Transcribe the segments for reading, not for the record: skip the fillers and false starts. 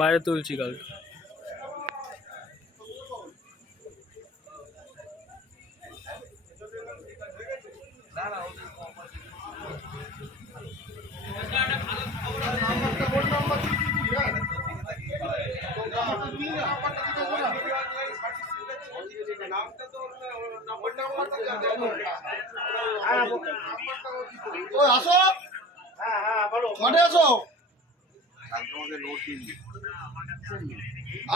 বাইরে তুলছি কাল। আসো, কটে আসো।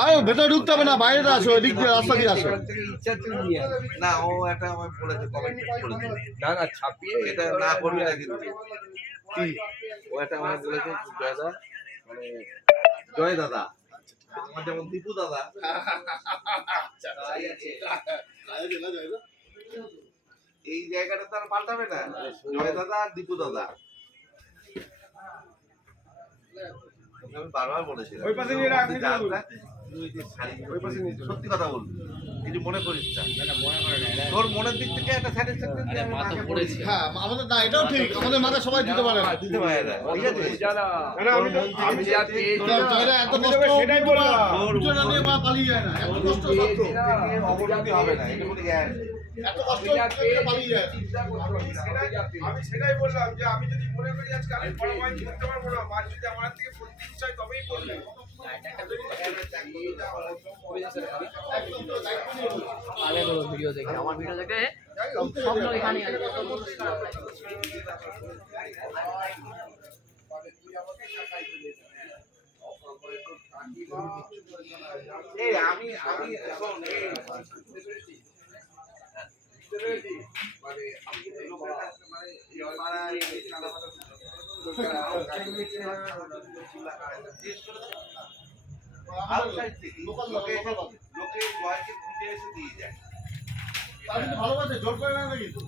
আরে ভেতরে ঢুকতে হবে না, বাইরে আসো, এদিক দিয়ে রাস্তা দিয়ে আসো। না ও একটা আমায় বলেছে, কমেন্ট করেছে, না না ছাপিয়ে এটা না করবি না কিন্তু। কি ও একটা আমায় বলেছে, জয়দা মানে জয় দাদা, আমার যেমন দীপু দাদা এই জায়গাটা তো আর পাল্টাবে না, জয় দাদা আর দীপু দাদা। আমি বারবার বলেছিলাম ওই পাশে নিয়ে রাখ, সত্যি কথা বলবি, কিছু মনে করিস না, তোর মনের দিক থেকে একটা স্যাটিসফ্যাকশন হ্যাঁ, আমাদের না, এটাও ঠিক, আমাদের মাথায় সবাই দিতে পারে না। দিতে পারে না, ঠিক আছে? আমি যা পেয়েছি জয়রা এত কষ্ট, সেটাই বললাম। দুজনে নিয়ে মা পালিয়ে যায় না, এত কষ্ট সত্য। অবনতি হবে না, এটা বলে এত কষ্ট পালিয়ে যায় না। আমি সেটাই বললাম যে আমি যদি মনে করি আজকে আমি বড় মাছ ধরতে পারবো না, মাছ যদি আমার থেকে পড়তে ইচ্ছা হয় তবেই পড়বে। আগে কোনো ভিডিও দেখে, আমার ভিডিও দেখে সব লোক এখানে আছে। এই আমি শোন, মানে আমি যদি লোকের কাছে মানে পাড়া এই কালামাটা আউটসাইড থেকে লোকে জয়কে খুঁজে এসে দিয়ে যায়। তার কিন্তু ভালোবাসে, জোর করে না কিন্তু।